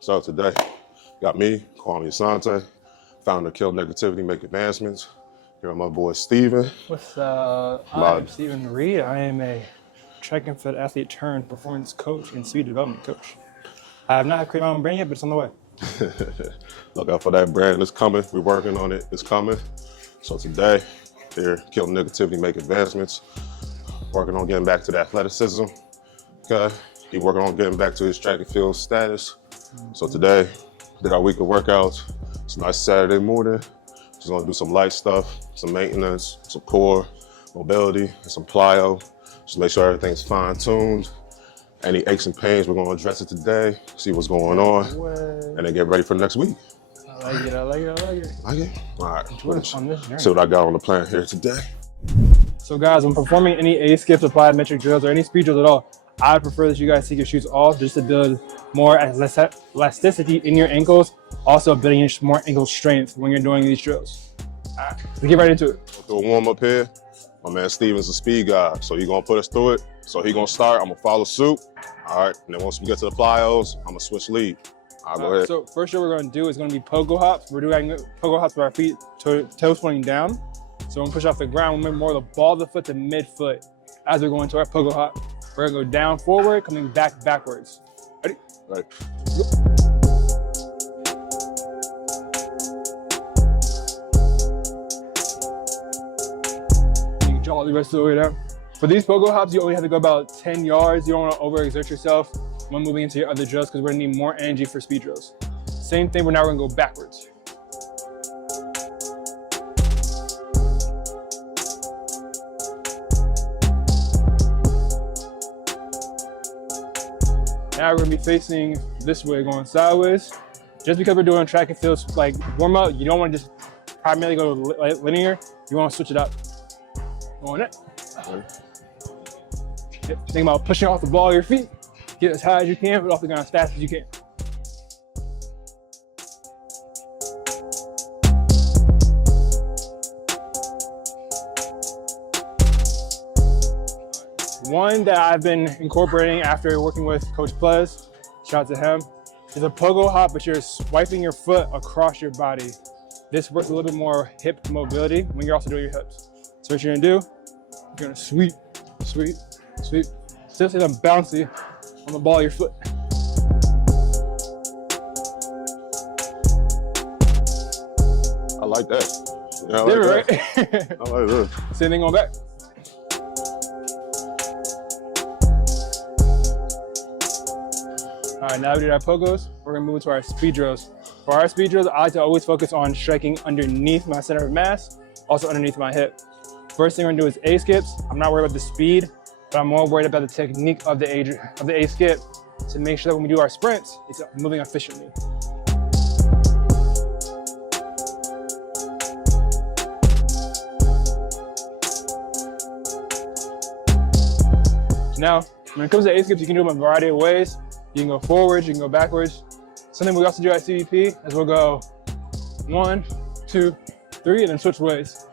So today, got me, Kwame Asante, founder of Kill Negativity, Make Advancements. Here with my boy Steven. What's I'm Steven Reed. I am a track and field athlete turned performance coach and speed development coach. I have not created my own brand yet, but it's on the way. Look out for that brand. It's coming. We're working on it. It's coming. So today, here, Kill Negativity, Make Advancements. Working on getting back to the athleticism. Okay. He working on getting back to his track and field status. So today, did our week of workouts. It's a nice Saturday morning. Just gonna do some light stuff, some maintenance, some core, mobility, and some plyo. Just make sure everything's fine-tuned. Any aches and pains, we're gonna address it today, see what's going on, and then get ready for next week. I like it, I like it, I like it. Like it? All right, On this journey. see what I got on the plan here today. So guys, when performing any A skips, applied metric drills, or any speed drills at all, I prefer that you guys take your shoes off just to build more elasticity in your ankles, also building in more ankle strength when you're doing these drills. All right, let's get right into it. Do a warm up here. My man Steven's a speed guy, so he's gonna put us through it. So he's gonna start, I'm gonna follow suit. All right, and then once we get to the plyos, I'm gonna switch lead. All right, go ahead. So first drill we're gonna do is gonna be pogo hops. We're doing pogo hops with our feet, toes pointing down. So when we push off the ground, we're more the ball of the foot to mid-foot. As we're going to our pogo hop, we're gonna go down forward, coming back backwards. Ready? Right. Go. You can jog the rest of the way down. For these pogo hops, you only have to go about 10 yards. You don't want to overexert yourself when moving into your other drills because we're gonna need more energy for speed drills. Same thing, but now we're gonna go backwards. Now we're gonna be facing this way, going sideways. Just because we're doing track and field like warm up, you don't want to just primarily go linear. You want to switch it up. Going it. Think about pushing off the ball of your feet. Get as high as you can, but off the ground as fast as you can. One that I've been incorporating after working with Coach Plez, shout out to him, is a pogo hop, but you're swiping your foot across your body. This works a little bit more hip mobility when you're also doing your hips. So what you're gonna do, you're gonna sweep, sweep, sweep. Still stay bouncy on the ball of your foot. I like that. Yeah, I like Right? that. I like this. Same thing going back. All right, now we did our pogos. We're gonna move into our speed drills. For our speed drills, I like to always focus on striking underneath my center of mass, also underneath my hip. First thing we're gonna do is A skips. I'm not worried about the speed, but I'm more worried about the technique of the A skip to make sure that when we do our sprints, it's moving efficiently. Now, when it comes to A skips, you can do them a variety of ways. You can go forwards, you can go backwards. Something we also do at CVP is we'll go 1, 2, 3, and then switch ways.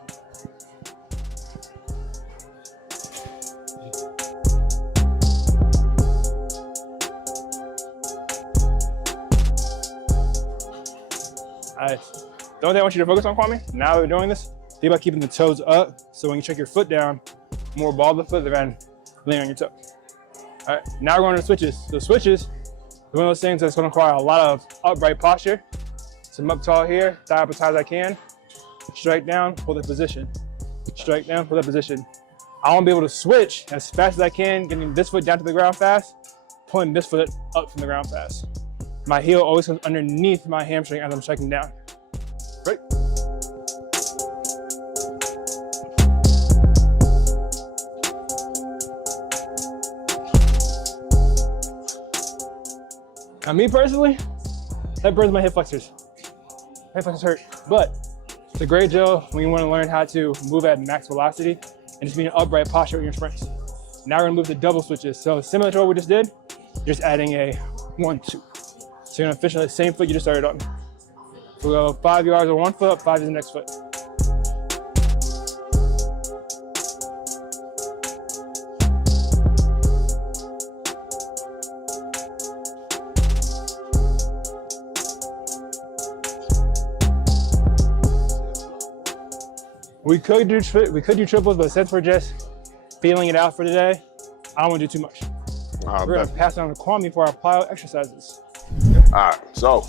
Alright, the only thing I want you to focus on, Kwame, now that we're doing this, think about keeping the toes up, so when you check your foot down, more ball of the foot than laying on your toe. All right, now we're going to switches. So switches is one of those things that's going to require a lot of upright posture. So I'm up tall here, thigh up as high as I can. Strike down, hold that position. Strike down, hold that position. I want to be able to switch as fast as I can, getting this foot down to the ground fast, pulling this foot up from the ground fast. My heel always comes underneath my hamstring as I'm striking down. Right? Now me personally, that burns my hip flexors. Hip flexors hurt, but it's a great drill when you want to learn how to move at max velocity and just be in an upright posture with your sprints. Now we're gonna move to double switches. So similar to what we just did, just adding a 1, 2. So you're gonna fish on the same foot you just started on. We'll go 5 yards on one foot, 5 is the next foot. We could do triples, but since we're just feeling it out for today, I don't want to do too much. We're gonna pass it on to Kwame for our plyo exercises. All right, so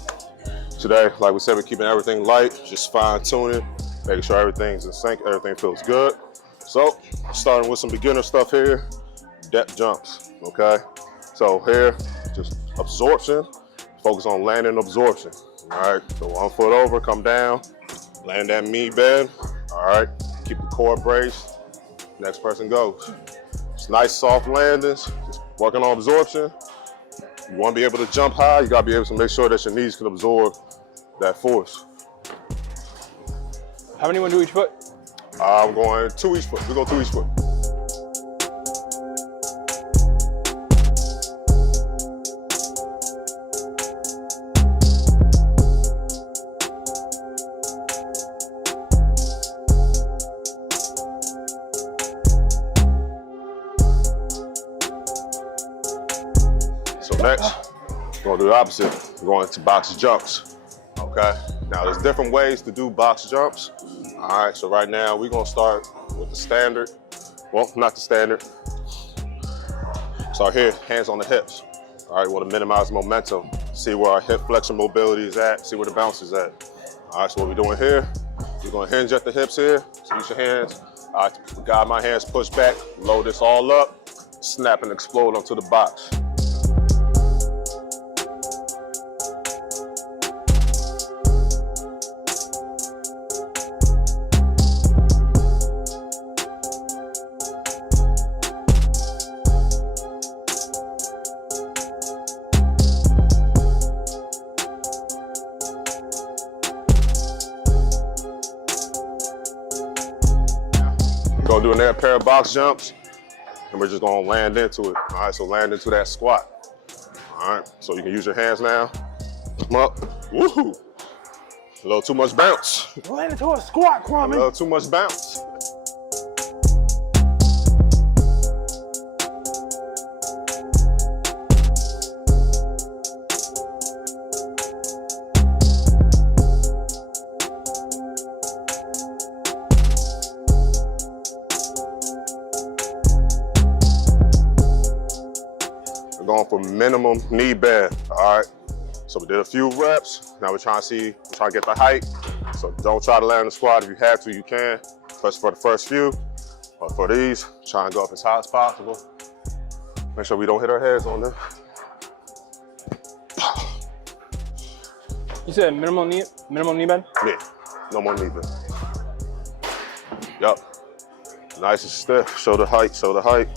today, like we said, we're keeping everything light, just fine tuning, making sure everything's in sync, everything feels good. So, starting with some beginner stuff here, depth jumps, okay? So here, just absorption, focus on landing absorption, all right? So 1 foot over, come down, land that knee bend, all right? Keep the core braced, next person goes. It's nice soft landings, just working on absorption. You want to be able to jump high, you got to be able to make sure that your knees can absorb that force. How many want to do each foot? I'm going 2 each foot. We go 2 each foot. So next, we're going to do the opposite. We're going to box jumps, okay? Now there's different ways to do box jumps. All right, so right now we're gonna start with the standard. Well, not the standard. So here, hands on the hips. All right, we wanna minimize momentum. See where our hip flexion mobility is at, see where the bounce is at. All right, so what we're doing here, you're gonna hinge at the hips here. So use your hands. All right, guide my hands, push back, load this all up, snap and explode onto the box. We're gonna do an air pair of box jumps, and we're just gonna land into it. All right, so land into that squat. All right, so you can use your hands now. Come up, woohoo! A little too much bounce. Land into a squat, Kwame. A little too much bounce. Going for minimum knee bend, all right? So we did a few reps. Now we're trying to get the height. So don't try to land in the squat. If you have to, you can, especially for the first few. But for these, try and go up as high as possible. Make sure we don't hit our heads on them. You said minimal knee bend? Yeah, no more knee bend. Yup, nice and stiff. Show the height, show the height.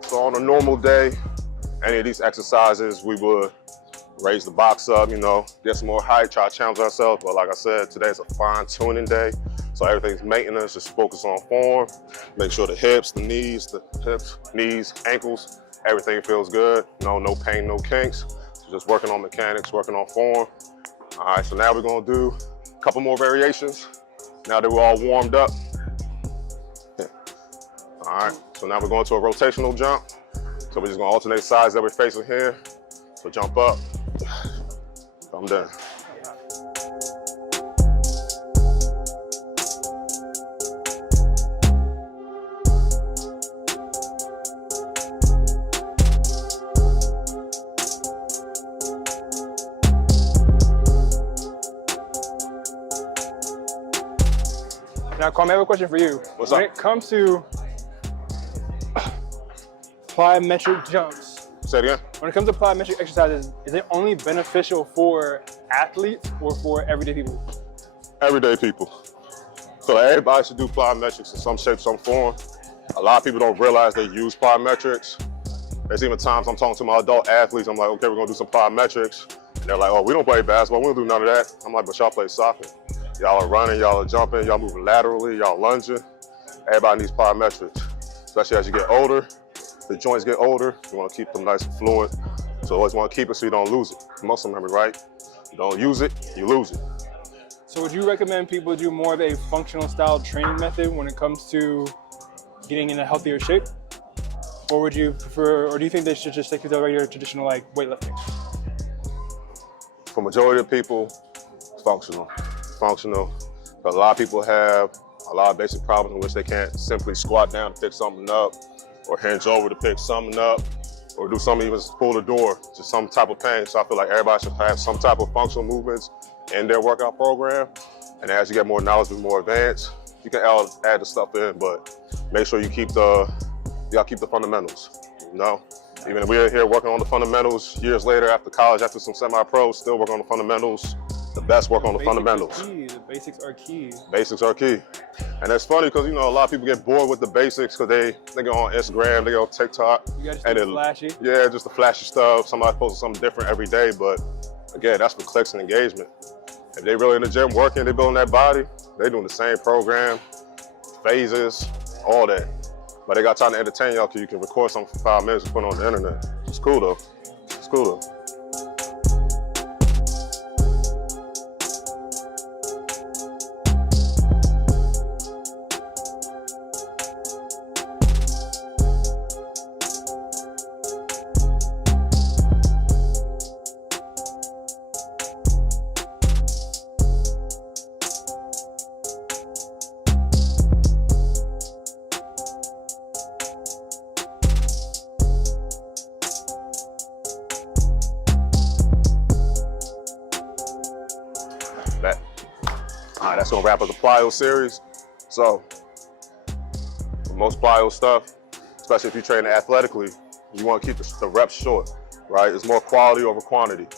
So on a normal day, any of these exercises, we would raise the box up, you know, get some more height, try to challenge ourselves. But like I said, today's a fine tuning day. So everything's maintenance, just focus on form. Make sure the hips, knees, ankles, everything feels good. No pain, no kinks. So just working on mechanics, working on form. All right, so now we're gonna do a couple more variations. Now that we're all warmed up. All right, so now we're going to a rotational jump. So we're just gonna alternate sides that we're facing here. So jump up, come down. Now, Kwame, I have a question for you. What's up? When it comes to plyometric jumps, Say it again. when it comes to plyometric exercises, is it only beneficial for athletes or for everyday people? Everyday people. So everybody should do plyometrics in some shape, some form. A lot of people don't realize they use plyometrics. There's even times I'm talking to my adult athletes, I'm like, okay, we're gonna do some plyometrics. And they're like, oh, we don't play basketball, we don't do none of that. I'm like, but y'all play soccer. Y'all are running, y'all are jumping, y'all moving laterally, y'all lunging. Everybody needs plyometrics, especially as you get older. the joints get older, you want to keep them nice and fluid. So always want to keep it so you don't lose it. Muscle memory, right? You don't use it, you lose it. So would you recommend people do more of a functional style training method when it comes to getting in a healthier shape? Or would you prefer, or do you think they should just stick to the regular traditional like weightlifting? For majority of people, it's functional. Functional. But a lot of people have a lot of basic problems in which they can't simply squat down to pick something up, or hinge over to pick something up, or do something even pull the door, just some type of pain. So I feel like everybody should have some type of functional movements in their workout program. And as you get more knowledge and more advanced, you can add the stuff in, but make sure you gotta keep the fundamentals, you know? Even if we're here working on the fundamentals years later after college, after some semi-pro, still working on the fundamentals. The best work on the fundamentals. The basics are key. Basics are key. And it's funny because, you know, a lot of people get bored with the basics because they go on Instagram, they go on TikTok. You gotta just flashy. Yeah, just the flashy stuff. Somebody posting something different every day. But again, that's for clicks and engagement. If they really in the gym working, they building that body, they doing the same program, phases, all that. But they got time to entertain y'all because you can record something for 5 minutes and put it on the internet. It's cool though. It's cool though. All right, that's gonna wrap up the plyo series. So, for most plyo stuff, especially if you're training athletically, you wanna keep the reps short, right? It's more quality over quantity.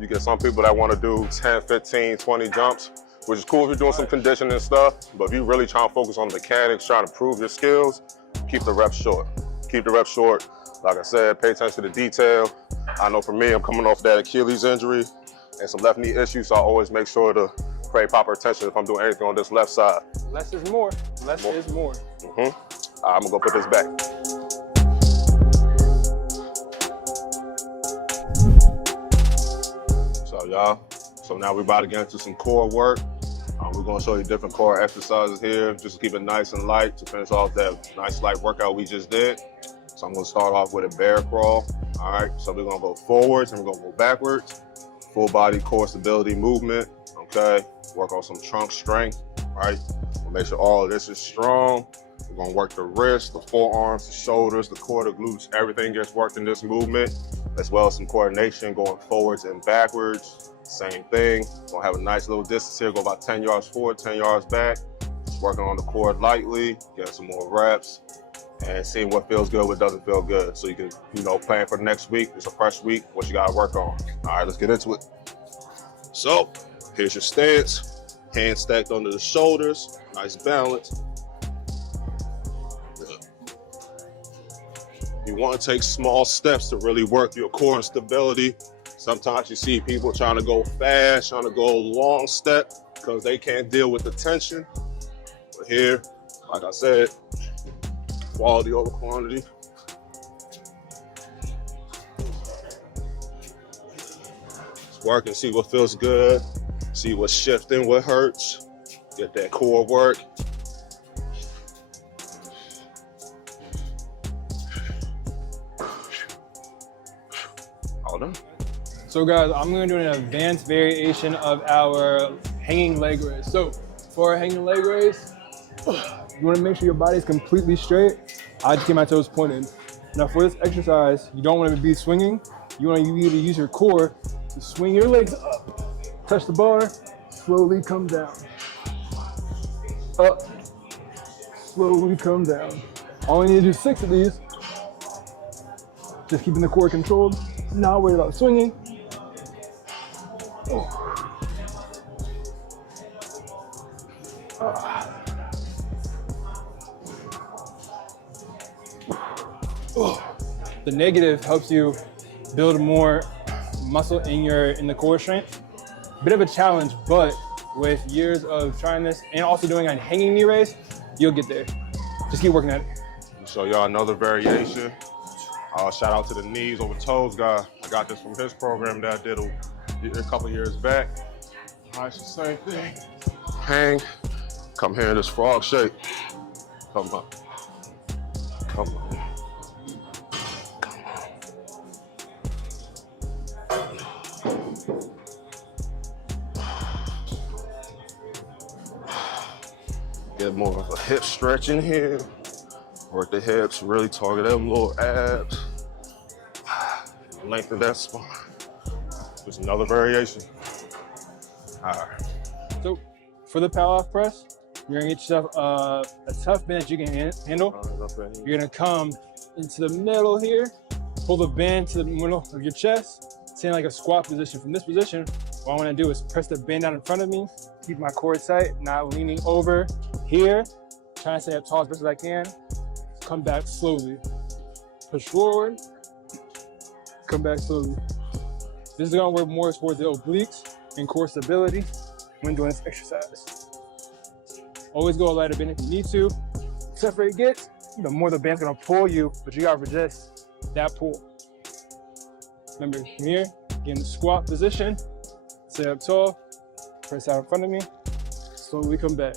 You get some people that wanna do 10, 15, 20 jumps, which is cool if you're doing some conditioning and stuff, but if you're really trying to focus on mechanics, trying to prove your skills, keep the reps short. Keep the reps short. Like I said, pay attention to the detail. I know for me, I'm coming off that Achilles injury and some left knee issues, so I always make sure to pay proper attention if I'm doing anything on this left side. Less is more. Less is more. I'm gonna go put this back. So y'all, now we're about to get into some core work. We're gonna show you different core exercises here, just to keep it nice and light to finish off that nice light workout we just did. So I'm gonna start off with a bear crawl. All right, so we're gonna go forwards and we're gonna go backwards. Full body core stability movement, okay? Work on some trunk strength, right? We'll make sure all of this is strong. We're gonna work the wrists, the forearms, the shoulders, the core, the glutes, everything gets worked in this movement, as well as some coordination going forwards and backwards. Same thing. Gonna have a nice little distance here, go about 10 yards forward, 10 yards back. Just working on the core lightly, get some more reps, and seeing what feels good, what doesn't feel good. So you can, plan for the next week. It's a fresh week, what you gotta work on. All right, let's get into it. So, here's your stance. Hands stacked under the shoulders, nice balance. You wanna take small steps to really work your core and stability. Sometimes you see people trying to go fast, trying to go long step because they can't deal with the tension. But here, like I said, quality over quantity. Just work and see what feels good, see what's shifting, what hurts. Get that core work. All done. So guys, I'm gonna do an advanced variation of our hanging leg raise. So for our hanging leg raise, you wanna make sure your body's completely straight. I just keep my toes pointed. Now for this exercise, you don't wanna be swinging. You wanna either use your core to swing your legs up, touch the bar, slowly come down. Up, slowly come down. Only need to do 6 of these. Just keeping the core controlled, not worried about swinging. The negative helps you build more muscle in the core strength. Bit of a challenge, but with years of trying this and also doing a hanging knee raise, you'll get there. Just keep working at it. Show y'all another variation. Shout out to the knees over toes guy. I got this from his program that I did a couple years back. All right, it's the same thing. Hang, come here in this frog shape. Come up, come on. Get more of a hip stretch in here. Work the hips, really target them little abs. Lengthen that spine. Just another variation. All right. So for the power off press, you're gonna get yourself a tough band that you can handle. You're gonna come into the middle here, pull the band to the middle of your chest, stay in like a squat position. From this position, what I wanna do is press the band down in front of me, keep my core tight, not leaning over here, trying to stay as tall as best as I can. Come back slowly. Push forward, come back slowly. This is gonna work more towards the obliques and core stability when doing this exercise. Always go a lighter band if you need to. The tougher it gets, the more the band's gonna pull you, but you gotta resist that pull. Remember, from here, get in the squat position, stay up tall, press out in front of me, slowly come back.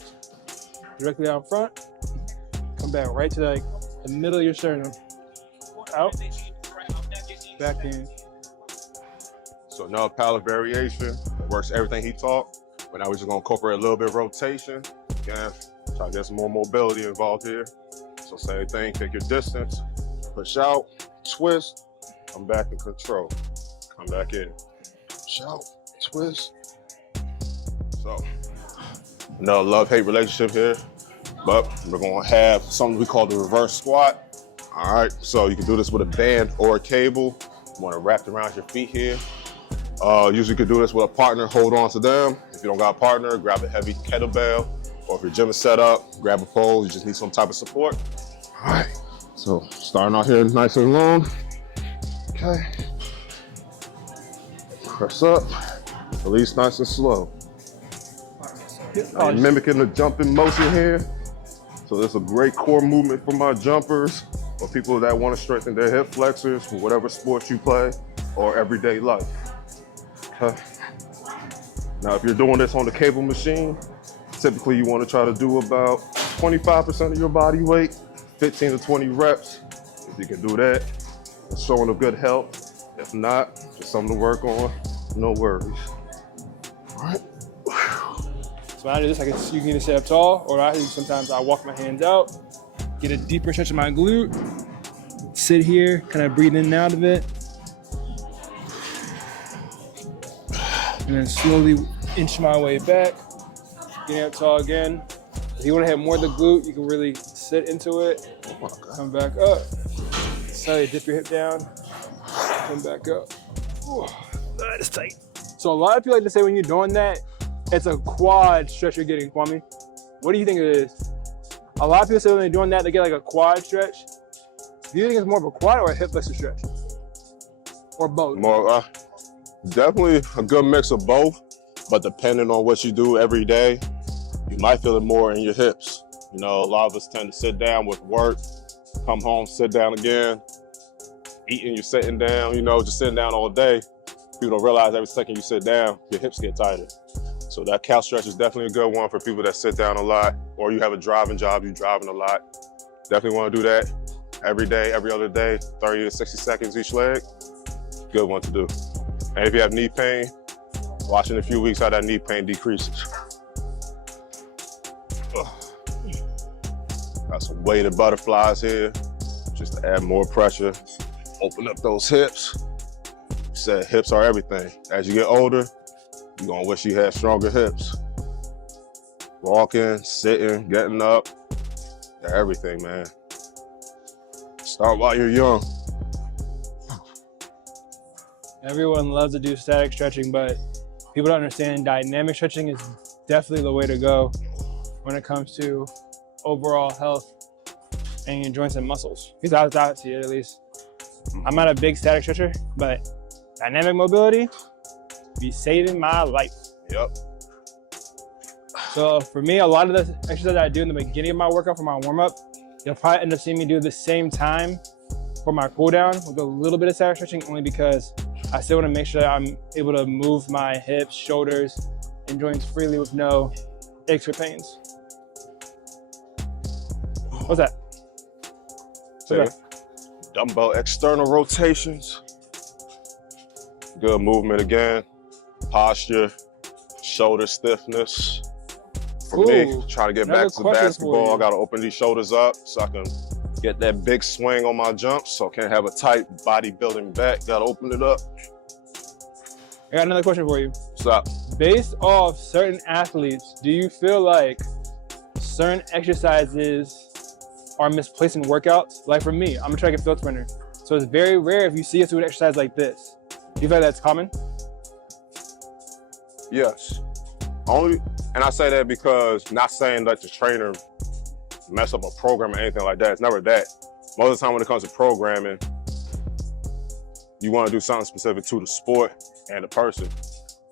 Directly out front, come back right to like the middle of your sternum. Out, back in. So another palette variation, works everything he taught, but now we're just gonna incorporate a little bit of rotation. Again, try to get some more mobility involved here. So same thing, pick your distance, push out, twist, come back and control. Come back in, push out, twist. So, another love-hate relationship here, but we're gonna have something we call the reverse squat. All right, so you can do this with a band or a cable. You wanna wrap it around your feet here. Usually you could do this with a partner, hold on to them. If you don't got a partner, grab a heavy kettlebell, or if your gym is set up, grab a pole, you just need some type of support. All right, so starting out here nice and long. Okay. Press up, release nice and slow. I'm mimicking the jumping motion here. So this is a great core movement for my jumpers or people that want to strengthen their hip flexors for whatever sports you play or everyday life. Okay. Now, if you're doing this on the cable machine, typically you want to try to do about 25% of your body weight, 15 to 20 reps. If you can do that, it's showing a good health. If not, just something to work on, no worries. All right. So when I do this, you can either sit up tall, or sometimes I walk my hands out, get a deeper stretch of my glute, sit here, kind of breathe in and out of it, and then slowly inch my way back, getting up tall again. If you want to have more of the glute, you can really sit into it, come back up, slowly dip your hip down, come back up. Ooh, that is tight. So a lot of people like to say when you're doing that, it's a quad stretch you're getting, Kwame. What do you think it is? A lot of people say when they're doing that, they get like a quad stretch. Do you think it's more of a quad or a hip flexor stretch? Or both? More, definitely a good mix of both, but depending on what you do every day, you might feel it more in your hips. You know, a lot of us tend to sit down with work, come home, sit down again, eating, you're sitting down, you know, just sitting down all day. People don't realize every second you sit down, your hips get tighter. So that calf stretch is definitely a good one for people that sit down a lot, or you have a driving job, you're driving a lot. Definitely want to do that every day, every other day, 30 to 60 seconds each leg. Good one to do. And if you have knee pain, watch in a few weeks how that knee pain decreases. Got some weighted butterflies here, just to add more pressure, open up those hips. Said hips are everything. As you get older, you're gonna wish you had stronger hips. Walking, sitting, getting up, they're everything, man. Start while you're young. Everyone loves to do static stretching, but people don't understand dynamic stretching is definitely the way to go when it comes to overall health and your joints and muscles. At least I see it, at least. I'm not a big static stretcher, but dynamic mobility be saving my life. Yep. So for me, a lot of the exercises I do in the beginning of my workout for my warm-up, you'll probably end up seeing me do the same time for my cool down with a little bit of side stretching, only because I still want to make sure that I'm able to move my hips, shoulders, and joints freely with no aches or pains. What's that? Okay. Dumbbell external rotations. Good movement again. Posture, shoulder stiffness. For me, trying to get back to basketball, I gotta open these shoulders up so I can get that big swing on my jumps, so I can't have a tight bodybuilding back. Gotta open it up. I got another question for you. What's up? Based off certain athletes, do you feel like certain exercises are misplacing workouts? Like for me, I'm a track and field sprinter, so it's very rare if you see us do an exercise like this. Do you feel like that's common? Yes. And I say that because, not saying that the trainer mess up a program or anything like that. It's never that. Most of the time when it comes to programming, you want to do something specific to the sport and the person.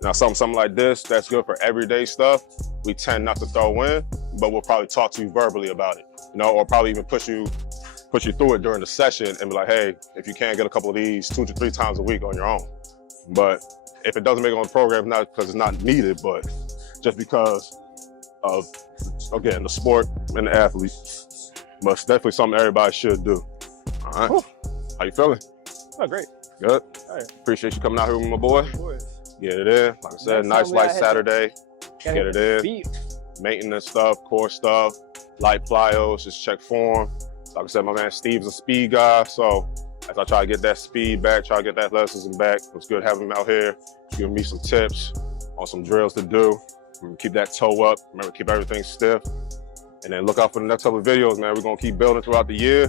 Now, something like this, that's good for everyday stuff. We tend not to throw in, but we'll probably talk to you verbally about it, you know, or probably even push you through it during the session and be like, hey, if you can't get a couple of these 2 to 3 times a week on your own. But if it doesn't make it on the program, not because it's not needed, but just because of, again, the sport and the athlete. But it's definitely something everybody should do. All right. Whew. How you feeling? Oh, great. Good. All right. Appreciate you coming out here with my boy. Get it in. Like I said, nice light Saturday. Get it in. Maintenance stuff, core stuff, light plyos, just check form. Like I said, my man Steve's a speed guy, so as I try to get that speed back, try to get that athleticism back, it's good having him out here, giving me some tips on some drills to do. Remember, keep that toe up. Remember, keep everything stiff. And then look out for the next couple of videos, man. We're gonna keep building throughout the year.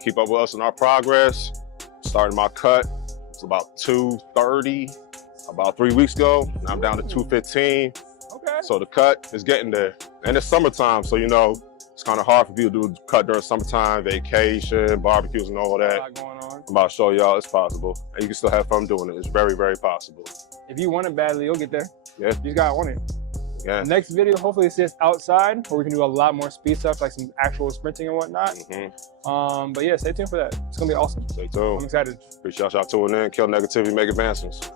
Keep up with us in our progress. Starting my cut, it's about 230, about 3 weeks ago. Now I'm down to 215. Okay. So the cut is getting there. And it's summertime, so you know, it's kind of hard for people to do cut during summertime, vacation, barbecues and all that. A lot going on. I'm about to show y'all it's possible. And you can still have fun doing it. It's very, very possible. If you want it badly, you'll get there. Yeah. You just gotta want it. Yeah. Next video, hopefully it's just outside where we can do a lot more speed stuff, like some actual sprinting and whatnot. Mm-hmm. But yeah, stay tuned for that. It's gonna be awesome. Stay tuned. I'm excited. Appreciate y'all tuning in. Kill negativity, make advancements.